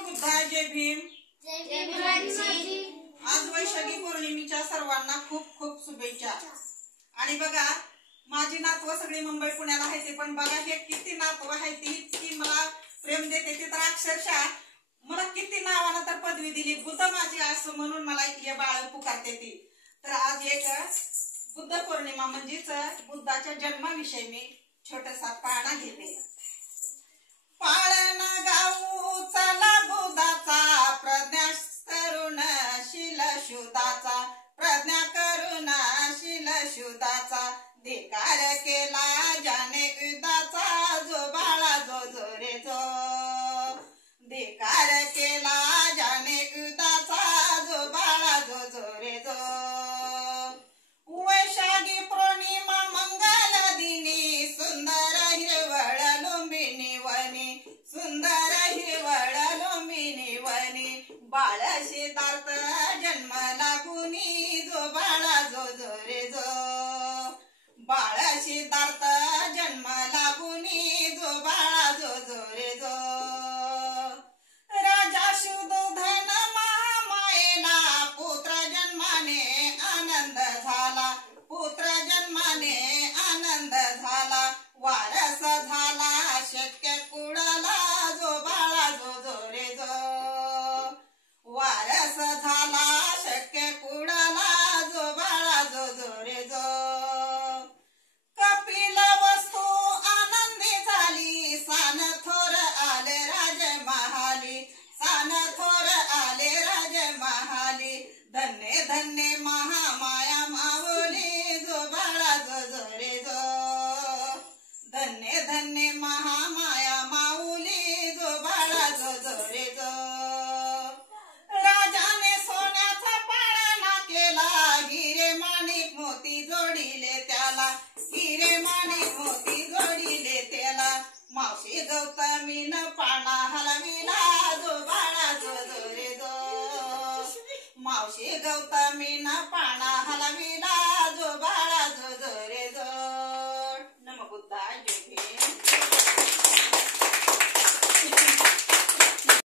बुद्धा, जय भीम. आज वैशाखी पौर्णिमेच्या सर्वांना खूप खूप शुभेच्छा. आणि बघा माझी नातवं सगळी मुंबई पुण्याला आहे ते, पण बघा हे किती नातवं आहे ती मला प्रेम देते ते, तर अक्षरशः मला किती नावानं तर पदवी दिली, बुद्ध माझी असं म्हणून मला हे बाळ पुकारते ती. तर आज एक बुद्ध पौर्णिमा म्हणजेच बुद्धाच्या जन्माविषयी मी छोटासा पाळणा घेते. पाळणा गाऊ चला बुद्धाचा, प्रज्ञा करुण शील शुद्धाचा, प्रज्ञा करुण शील शुद्धाचा, धिकार केला ज्याने युद्धाचा, जो बाळा जो जो रे जो, धिकार केला ज्याने युद्धाचा, जो बाळा जो जो रे जो. वैशाखी पौर्णिमा मंगल दिनी, सुंदर हिरवळ लुंबिनी वनी, सुंदर हिरवळ लुंबिनी वनी, बाळ सिद्धार्थ जन्म लागुनी, जो बाळा जो जो रे जो, बाळ सिद्धार्थ जन्म लागुनी, जो बाळा जो जो रे जो. राजा शुद्धोधन महामायेला, पुत्र जन्माने आनंद झाला, पुत्र जन्माने आनंद झाला, वारस झाला शक्य कुणाला, जो बाळा जो जो रे जो, वारस झाला शक्य कुणाला, जो बाळा जो जो रे जो. कपिल वस्तू आनंदी झाली, सान थोर आले राज महाली, सान थोर आले राज महाली, धन्य धन्य महामाया माऊली, जो बाळा जो जो रे जो, धन्य धन्य महामाया माऊली, जो बाळा जो जो रे जो. राजाने सोन्याचा पाळणा केला, हिरे माणिक मोती जोडिले त्याला, हिरे माणिक मोती जोडिले त्याला, मावशी गौतमीनं पाळणा